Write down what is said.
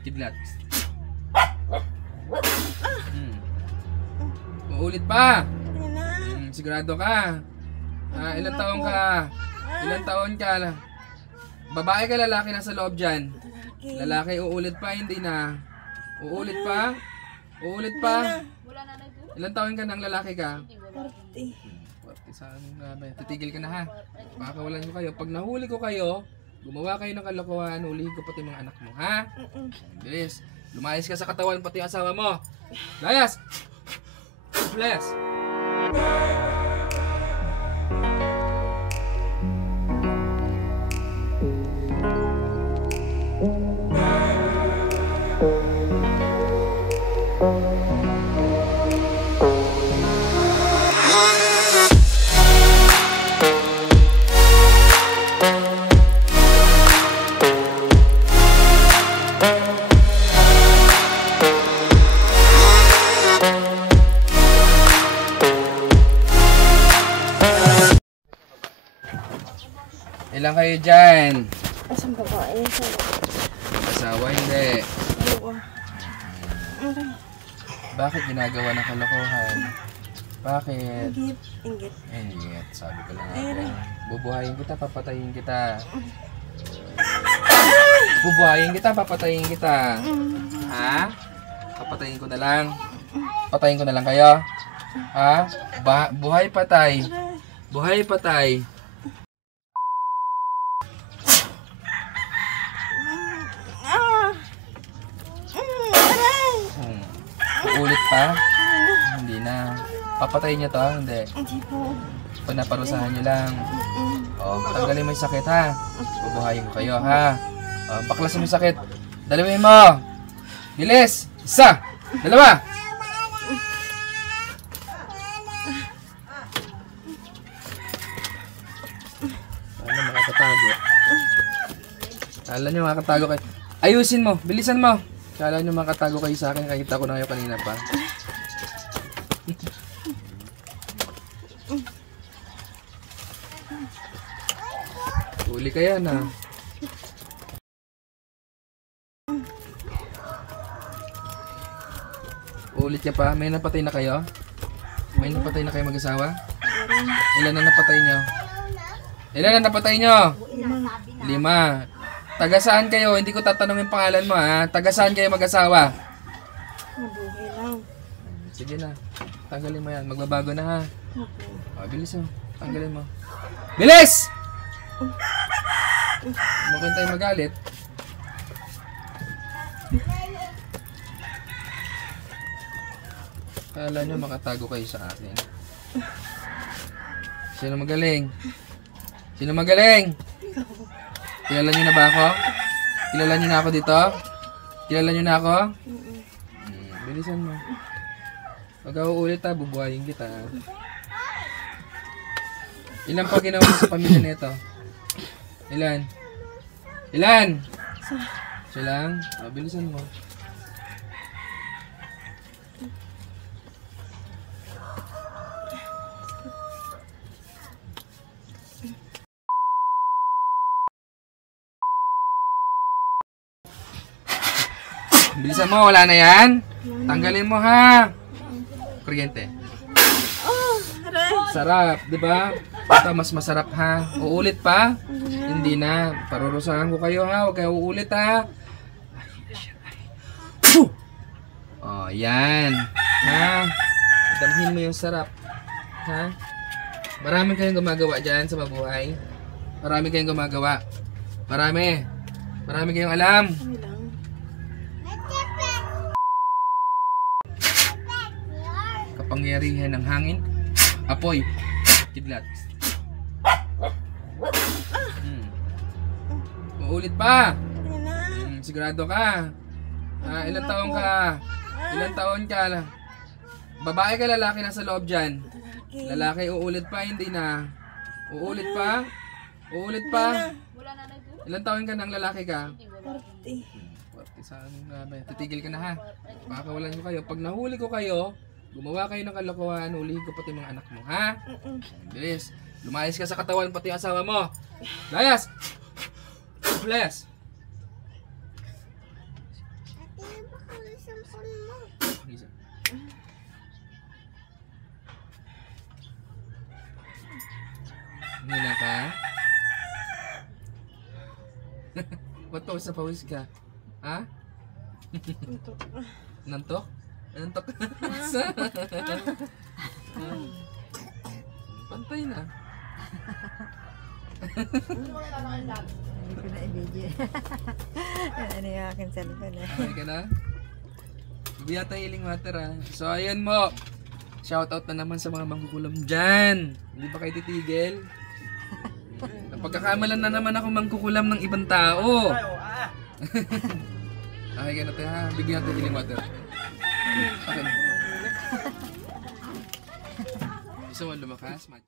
Kidlat. Uulit pa. Sigurado ka. Ilang taon ka? Ilang taon ka? Babae ka, lalaki nasa loob dyan? Lalaki, uulit pa, hindi na. Uulit pa? Uulit pa? Ilang taon ka nang lalaki ka? 40. 40 sa amin, grabe. Titigil ka na ha. Pakakawalan ko kayo. Pag nahuli ko kayo, gumawa kayo ng kalokohan, ulihin ko pati mga anak mo, ha? Bilis. Lumayas ka sa katawan, pati yung asawa mo. Layas! Layas! Ilan kayo dyan? Asang babae? Asawa, hindi. Oo. Bakit ginagawa ng kalokohan? Bakit? Inggit. Inggit. Inggit, sabi ko lang natin. Bubuhayin kita, papatayin kita. Bubuhayin kita, papatayin kita. Ha? Papatayin ko na lang. Patayin ko na lang kayo. Ha? Buhay patay. Buhay patay. Uulit pa? Hindi na. Papatayin niyo to? Hindi. Hindi po. Panaparusahan niyo lang. O, tanggalin mo yung sakit ha. Bubuhayin ko kayo ha. O, baklasin mo yung sakit. Dalawin mo. Bilis. Isa. Dalawa. Ano makakatago? Kala niyo makakatago kayo. Ayusin mo. Bilisan mo. Kala niyo makatago kayo sa akin. Nakita ko na kayo kanina pa. Uli kaya na. Ulit ka pa. May napatay na kayo? May napatay na kayo mag-asawa? Ilan na napatay nyo? Ilan na napatay nyo? 5. Taga saan kayo? Hindi ko tatanungin pangalan mo ha. Taga saan kayo mag-asawa? Mabuhay lang. Sige na. Tanggalin mo yan. Magbabago na ha. O, bilis mo. Tanggalin mo. Bilis! Mukhang tayo magalit. Kala nyo makatago kayo sa akin. Sino magaling? Sino magaling? Kilala nyo na ba ako? Kilala nyo na ako dito? Kilala nyo na ako? Bilisan mo. Pag uulit ha, bubuhayin kita. Ilan pa ginawa mo sa pamilya nito? Ilan? Ilan? Siya lang? O, bilisan mo. Bilisan mo, wala na yan. Tanggalin mo ha. Kuryente. Sarap, di ba? Ito mas masarap ha. Uulit pa? Hindi na. Parurusahan ko kayo ha. Huwag kayo uulit ha. Oh, yan. Ha? Damhin mo yung sarap. Ha? Marami kayong gumagawa dyan sa mabuhay. Marami kayong gumagawa. Marami. Marami kayong alam. Kapangyarihan ng hangin. Apoy. Kidlat. Uulit pa. Sigurado ka. Ilang taon ka? Ilang taon ka? Babae ka, lalaki nasa loob dyan? Lalaki, uulit pa, hindi na. Uulit pa? Uulit pa? Ilang taon ka nang lalaki ka? 40. 40 sa amin, grabe. Titigil ka na ha. Pakakawalan ko kayo. Pag nahuli ko kayo, gumawa kayo ng kalokohan, ulihin ko pati mga anak mo, ha? Bilis. Lumayas ka sa katawan, pati yung asawa mo. Layas! Layas! Hina ka? Ba't sa pawis ka? Ha? Ito. Nantok? Nantok? Pantay na. Hindi ko na i-video. Ano yung aking cellphone eh. Okay ka na? Biya tayo healing water ha. So ayun mo. Shoutout na naman sa mga mangkukulam dyan. Hindi ba kayo titigil? Napagkakamalan na naman ako mangkukulam ng ibang tao. Okay ka na tayo ha. Bigyan natin healing water. Okay na. Gusto mo lumakas? One